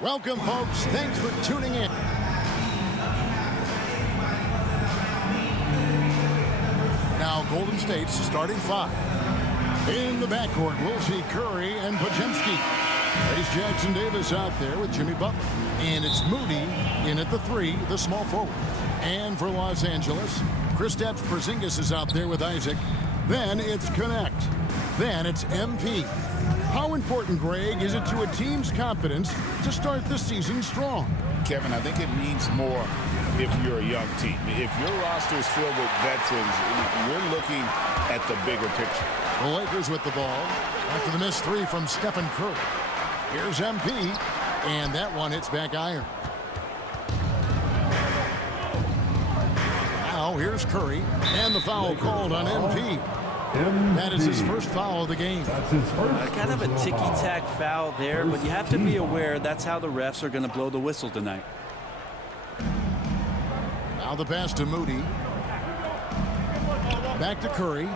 Welcome, folks. Thanks for tuning in. Now, Golden State's starting five. In the backcourt, we'll see Curry and Podziemski. There's Jackson Davis out there with Jimmy Butler. And it's Moody in at the three, the small forward. And for Los Angeles, Kristaps Porzingis is out there with Isaac. Then it's Connect. Then it's MP. How important, Greg, is it to a team's confidence to start the season strong? Kevin, I think it means more if you're a young team. If your roster is filled with veterans, you're looking at the bigger picture. The Lakers with the ball after the missed three from Stephen Curry. Here's MP, and that one hits back iron. Now here's Curry, and the foul called on MP. That is his first foul of the game. Kind of a ticky-tack foul there, but you have to be aware that's how the refs are going to blow the whistle tonight. Now the pass to Moody. Back to Curry.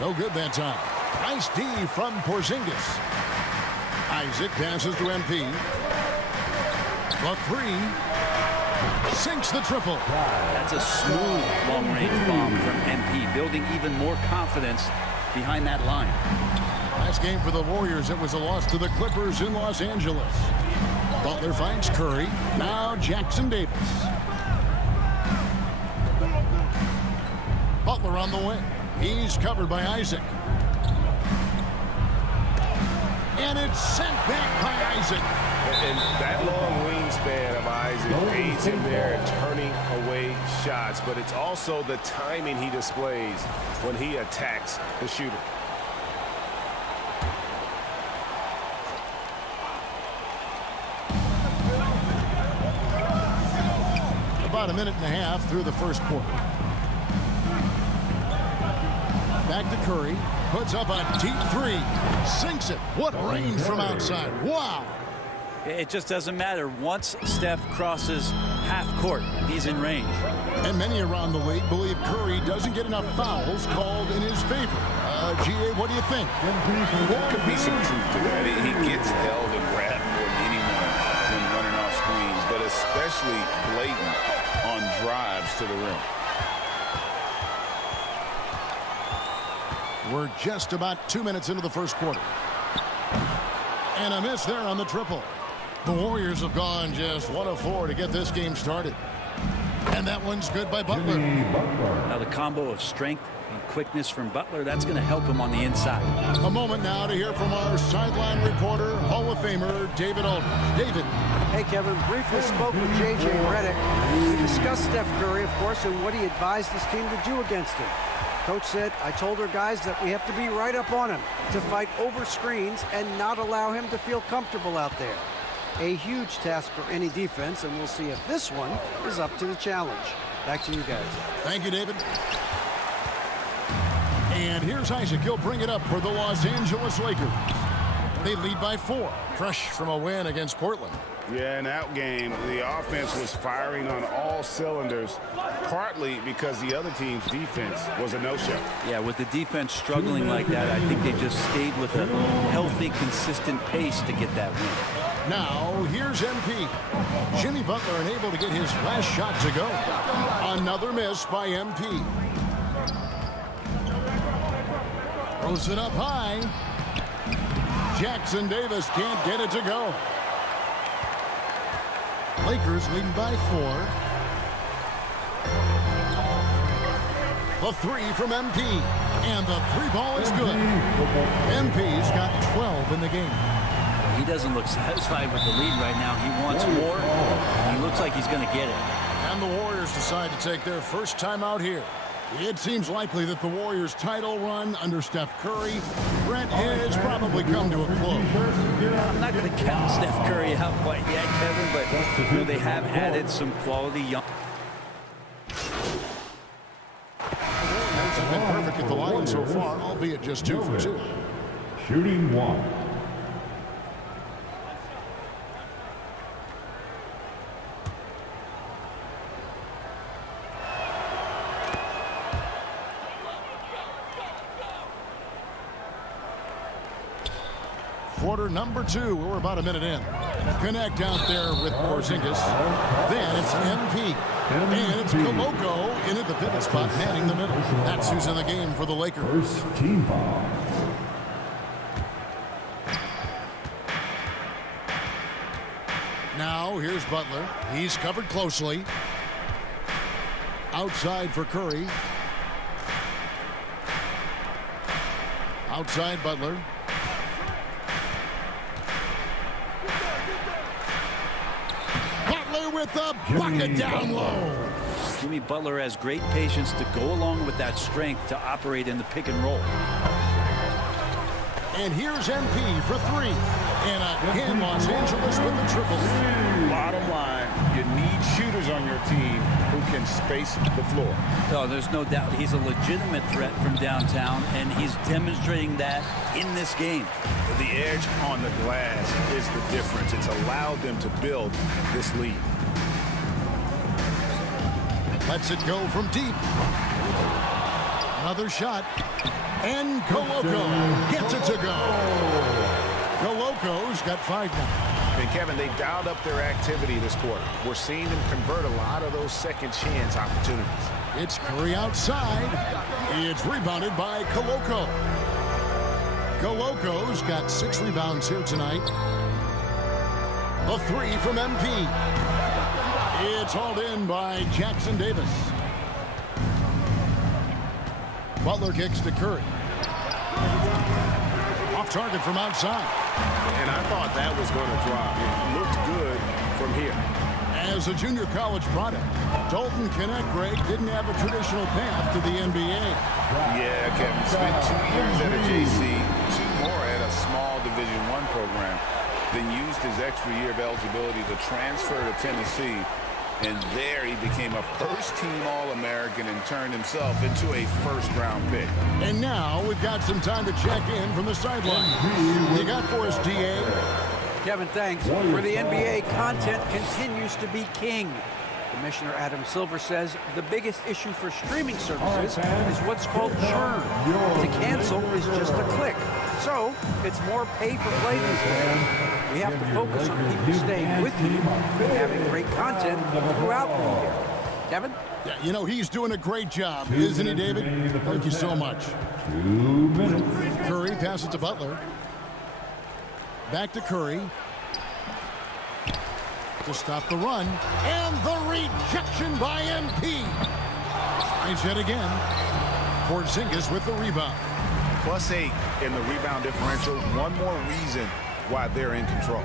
No good that time. Nice D from Porzingis. Isaac passes to MP. The three. Sinks the triple. That's a smooth long-range bomb from MP, building even more confidence behind that line. Last game for the Warriors, it was a loss to the Clippers in Los Angeles. Butler finds Curry. Now Jackson Davis. Butler on the wing. He's covered by Isaac. And it's sent back by Isaac. And that long wingspan of Isaac aids him there in turning away shots, but it's also the timing he displays when he attacks the shooter. About a minute and a half through the first quarter. Back to Curry. Puts up a deep three. Sinks it. What range from outside. Wow. It just doesn't matter. Once Steph crosses half court, he's in range. And many around the league believe Curry doesn't get enough fouls called in his favor. GA, what do you think? There could be some truth to that. He gets held and grabbed more than anyone when running off screens, but especially blatant on drives to the rim. We're just about 2 minutes into the first quarter. And a miss there on the triple. The Warriors have gone just 1 of 4 to get this game started. And that one's good by Butler. Now the combo of strength and quickness from Butler, that's going to help him on the inside. A moment now to hear from our sideline reporter, Hall of Famer David Aldridge. David. Hey, Kevin. Briefly spoke with J.J. Redick. We discussed Steph Curry, of course, and what he advised his team to do against him. Coach said, I told our guys that we have to be right up on him to fight over screens and not allow him to feel comfortable out there. A huge task for any defense, and we'll see if this one is up to the challenge. Back to you guys. Thank you, David. And here's Isaac. He'll bring it up for the Los Angeles Lakers. They lead by 4. Fresh from a win against Portland. Yeah, in that game, the offense was firing on all cylinders, partly because the other team's defense was a no-show. Yeah, with the defense struggling like that, I think they just stayed with a healthy, consistent pace to get that win. Now, here's MP. Jimmy Butler unable to get his last shot to go. Another miss by MP. Throws it up high. Jackson Davis can't get it to go. Lakers leading by 4. The three from MP. And the three ball is good. MP's got 12 in the game. He doesn't look satisfied with the lead right now. He wants more. He looks like he's going to get it. And the Warriors decide to take their first time out here. It seems likely that the Warriors' title run under Steph Curry, Brent, has probably come to a close. I'm not going to count Steph Curry out quite yet, Kevin, but you know, they have added some quality young. Have been perfect at the line so far, albeit just 2 for 2. Shooting 1. quarter number 2. We're about a minute in. Connect out there with Porzingis. Then it's MP. And it's Koloko in at the pivot spot, manning the middle. That's who's in the game for the Lakers. First team foul. Now here's Butler. He's covered closely. Outside for Curry. Outside Butler. Butler with the bucket down low. Jimmy Butler has great patience to go along with that strength to operate in the pick and roll. And here's MP for 3. And again, Los Angeles with the triple. Bottom line, you need shooters on your team who can space the floor. Oh, there's no doubt he's a legitimate threat from downtown, and he's demonstrating that in this game. The edge on the glass is the difference. It's allowed them to build this lead. Lets it go from deep. Another shot. And Koloko gets it to go. Koloko's got 5 now. And Kevin, they dialed up their activity this quarter. We're seeing them convert a lot of those second chance opportunities. It's Curry outside. It's rebounded by Koloko. Koloko's got 6 rebounds here tonight. A 3 from MP. It's hauled in by Jackson Davis. Butler kicks to Curry. Off target from outside. And I thought that was going to drop. It looked good from here. As a junior college product, Dalton Connect, Greg, didn't have a traditional path to the NBA. Yeah, Kevin, spent 2 years at a JC, 2 more at a small Division I program, then used his extra year of eligibility to transfer to Tennessee. And there he became a first-team All-American and turned himself into a first-round pick. And now we've got some time to check in from the sideline. You got for us, DA? Kevin, thanks. For the NBA, content continues to be king. Commissioner Adam Silver says the biggest issue for streaming services is what's called churn. To cancel is just a click. So it's more pay-for-play these days. We have to focus on people staying with you and having great content throughout the year. Kevin? Yeah, you know, he's doing a great job, isn't he, David? Thank you so much. 2 minutes. Curry passes to Butler. Back to Curry. To stop the run. And the rejection by MP. Nice hit again. Porzingis with the rebound. +8 in the rebound differential. One more reason why they're in control.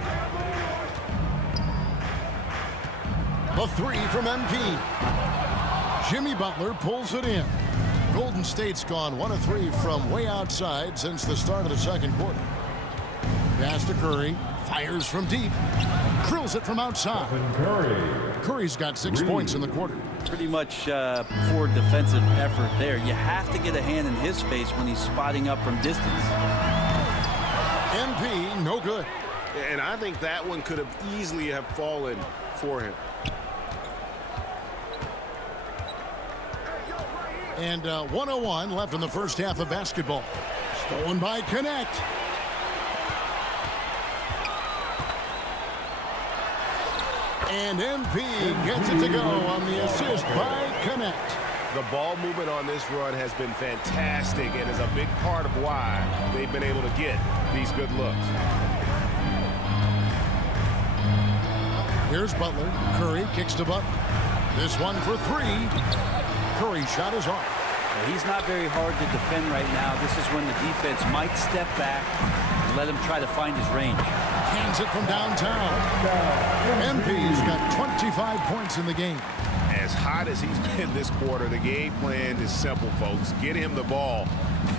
The 3 from MP. Jimmy Butler pulls it in. Golden State's gone 1 of 3 from way outside since the start of the second quarter. Pass to Curry. Fires from deep. Drills it from outside. Curry. Curry's got 6 points in the quarter. Pretty much poor defensive effort there. You have to get a hand in his face when he's spotting up from distance. MP, no good. And I think that one could have easily have fallen for him. And 1:01 left in the first half of basketball. Stolen by Connect. And MP gets it to go on the assist by Connect. The ball movement on this run has been fantastic and is a big part of why they've been able to get these good looks. Here's Butler. Curry kicks to Butler. This one for 3. Curry shot is off. He's not very hard to defend right now. This is when the defense might step back and let him try to find his range. Hands it from downtown. MP's got 25 points in the game. As hot as he's been this quarter, the game plan is simple, folks. Get him the ball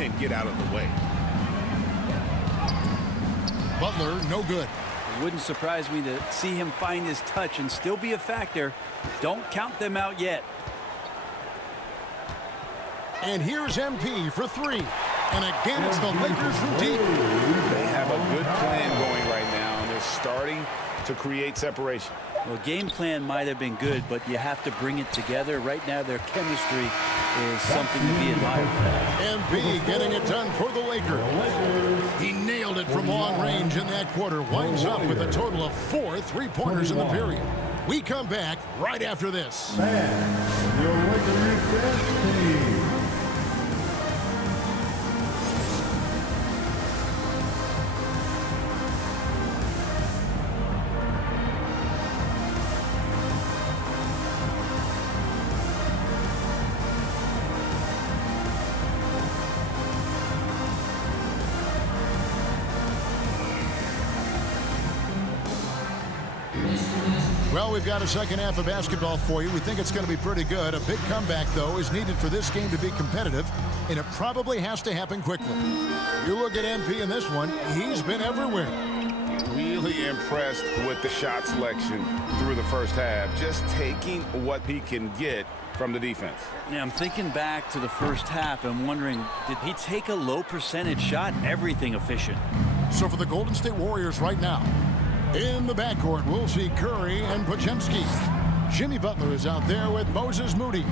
and get out of the way. Butler, no good. It wouldn't surprise me to see him find his touch and still be a factor. Don't count them out yet. And here's MP for 3. And again, it's the Lakers from deep. They have a good plan going right now, and they're starting to create separation. Well, game plan might have been good, but you have to bring it together. Right now, their chemistry is something to be admired. MP getting it done for the Lakers. He nailed it from long range in that quarter. Winds up with a total of 4 3-pointers in the period. We come back right after this. And your Lakers dance team. Well, we've got a second half of basketball for you. We think it's going to be pretty good. A big comeback, though, is needed for this game to be competitive, and it probably has to happen quickly. You look at MP in this one, he's been everywhere. Really impressed with the shot selection through the first half, just taking what he can get from the defense. Yeah, I'm thinking back to the first half and wondering, did he take a low percentage shot? Everything efficient. So for the Golden State Warriors right now, in the backcourt, we'll see Curry and Podziemski. Jimmy Butler is out there with Moses Moody.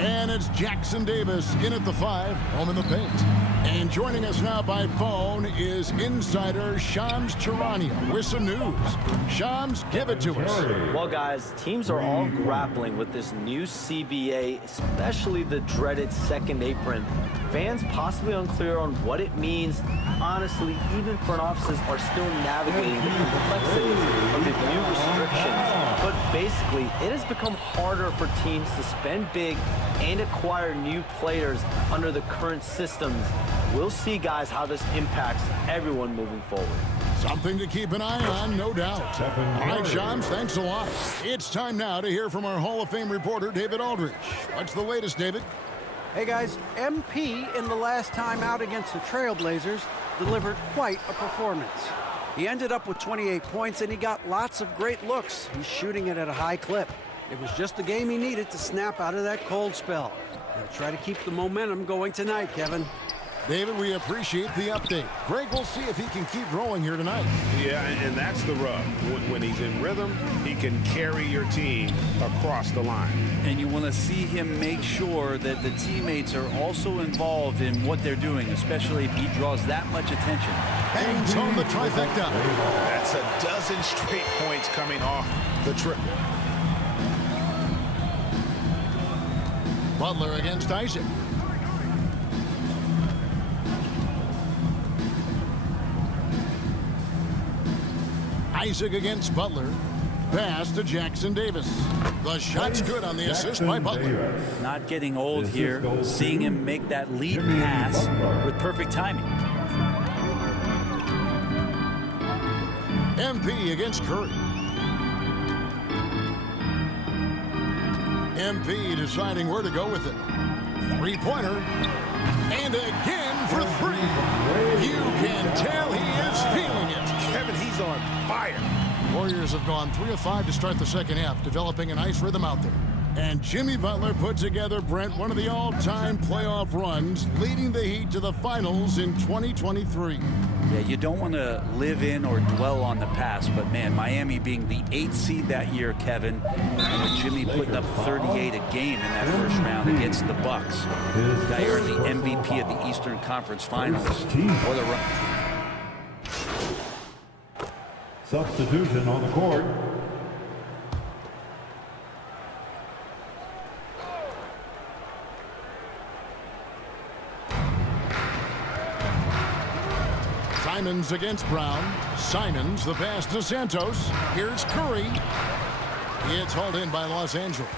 And it's Jackson Davis in at the 5, home in the paint. And joining us now by phone is insider Shams Charania with some news. Shams, give it to us. Well, guys, teams are all grappling with this new CBA, especially the dreaded second apron. Fans possibly unclear on what it means. Honestly, even front offices are still navigating the complexities of the new restrictions. But basically, it has become harder for teams to spend big and acquire new players under the current systems. We'll see, guys, how this impacts everyone moving forward. Something to keep an eye on, no doubt. All right, Shams, thanks a lot. It's time now to hear from our Hall of Fame reporter, David Aldridge. What's the latest, David? Hey guys, MP in the last time out against the Trailblazers delivered quite a performance. He ended up with 28 points and he got lots of great looks. He's shooting it at a high clip. It was just the game he needed to snap out of that cold spell. He'll try to keep the momentum going tonight, Kevin. David, we appreciate the update. Greg, we'll see if he can keep rolling here tonight. Yeah, and that's the rub. When he's in rhythm, he can carry your team across the line. And you want to see him make sure that the teammates are also involved in what they're doing, especially if he draws that much attention. Bangs home the trifecta. That's a dozen straight points coming off the triple. Butler against Isaac. Isaac against Butler. Pass to Jackson Davis. The shot's good on the assist by Butler. Not getting old here, seeing him make that lead pass with perfect timing. MP against Curry. MP deciding where to go with it. Three-pointer. And again for 3. You can tell he is feeling it. Kevin, he's on fire. Warriors have gone 3 of 5 to start the second half, developing a nice rhythm out there. And Jimmy Butler put together, Brent, one of the all-time playoff runs, leading the Heat to the finals in 2023. Yeah, you don't want to live in or dwell on the past, but man, Miami being the 8th seed that year, Kevin, and with Jimmy putting up 38 a game in that first round against the Bucks. Guy earned the MVP of the Eastern Conference Finals. What a run. Substitution on the court. Simons against Brown. Simons, the pass to Santos. Here's Curry. It's hauled in by Los Angeles.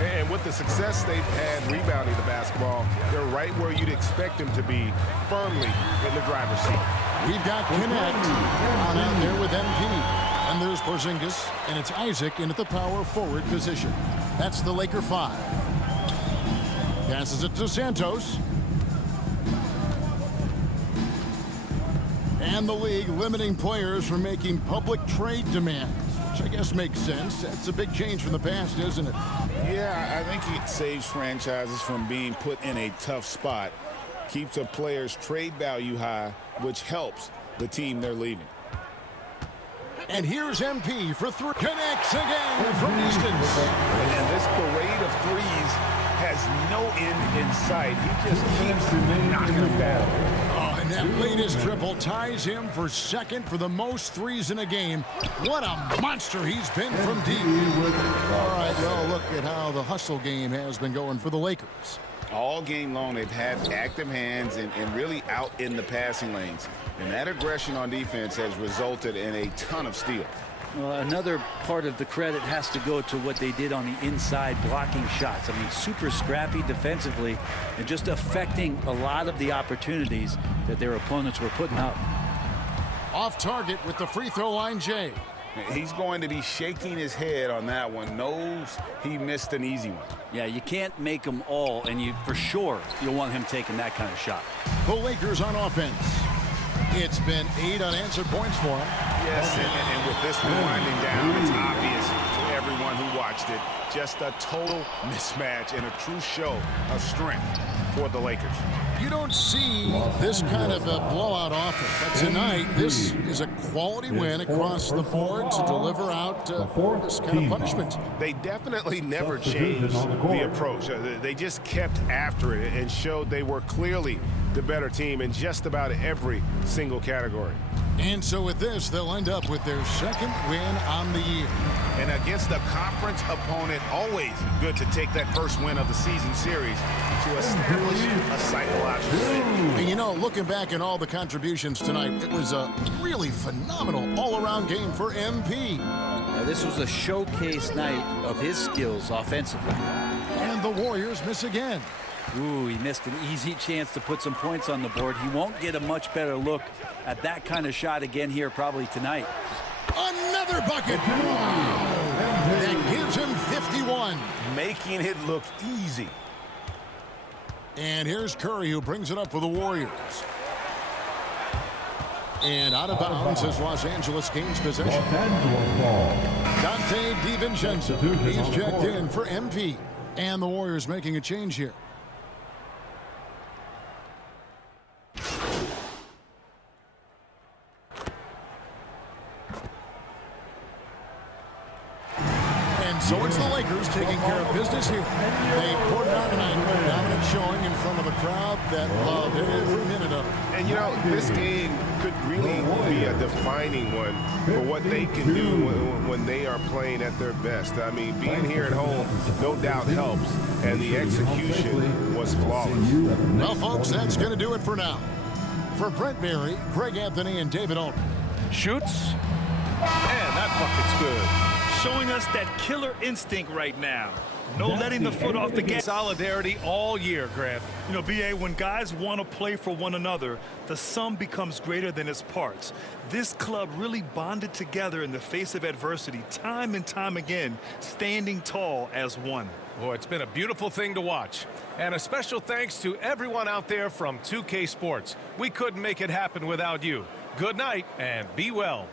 And with the success they've had rebounding the basketball, they're right where you'd expect them to be, firmly in the driver's seat. We've got Connect on out there with MP. And there's Porzingis, and it's Isaac in at the power forward position. That's the Laker 5. Passes it to Santos. And the league limiting players from making public trade demands, which I guess makes sense. That's a big change from the past, isn't it? Yeah, I think it saves franchises from being put in a tough spot, keeps a player's trade value high, which helps the team they're leaving. And here's MP for three. Connects again from distance. And this parade of threes has no end in sight. He just keeps knocking them down. Oh, and that latest triple ties him for second for the most threes in a game. What a monster he's been from deep. All right, well, look at how the hustle game has been going for the Lakers. All game long, they've had active hands and really out in the passing lanes. And that aggression on defense has resulted in a ton of steals. Well, another part of the credit has to go to what they did on the inside blocking shots. I mean, super scrappy defensively and just affecting a lot of the opportunities that their opponents were putting up. Off target with the free throw line, Jay. He's going to be shaking his head on that one. Knows he missed an easy one. Yeah, you can't make them all, and for sure you'll want him taking that kind of shot. The Lakers on offense. It's been 8 unanswered points for him. Yes, and with this one winding down, it's obvious to everyone who watched it. Just a total mismatch and a true show of strength for the Lakers. You don't see this kind of a blowout often, but tonight this is a quality win across the board to deliver out this kind of punishment. They definitely never changed the approach. They just kept after it and showed they were clearly the better team in just about every single category. And so with this, they'll end up with their second win on the year. And against a conference opponent, always good to take that first win of the season series to establish a psychological win. And you know, looking back at all the contributions tonight, it was a really phenomenal all-around game for MP. Now, this was a showcase night of his skills offensively. And the Warriors miss again. Ooh, he missed an easy chance to put some points on the board. He won't get a much better look at that kind of shot again here probably tonight. Another bucket. Wow. That gives him 51. Making it look easy. And here's Curry, who brings it up for the Warriors. And out of bounds as Los Angeles gains possession. Dante DiVincenzo, he's checked in for MP. And the Warriors making a change here. So it's the Lakers taking care of business here. They poured it on tonight. Dominant showing in front of a crowd that loved every minute of it. And, you know, this game could really be a defining one for what they can do when they are playing at their best. I mean, being here at home, no doubt helps. And the execution was flawless. Well, folks, that's going to do it for now. For Brent Berry, Greg Anthony, and David Alton. Shoots. And that bucket's good. Showing us that killer instinct right now. No letting the foot off the gas. Solidarity all year, Grant. You know, BA, when guys want to play for one another, the sum becomes greater than its parts. This club really bonded together in the face of adversity, time and time again, standing tall as one. Boy, it's been a beautiful thing to watch. And a special thanks to everyone out there from 2K Sports. We couldn't make it happen without you. Good night and be well.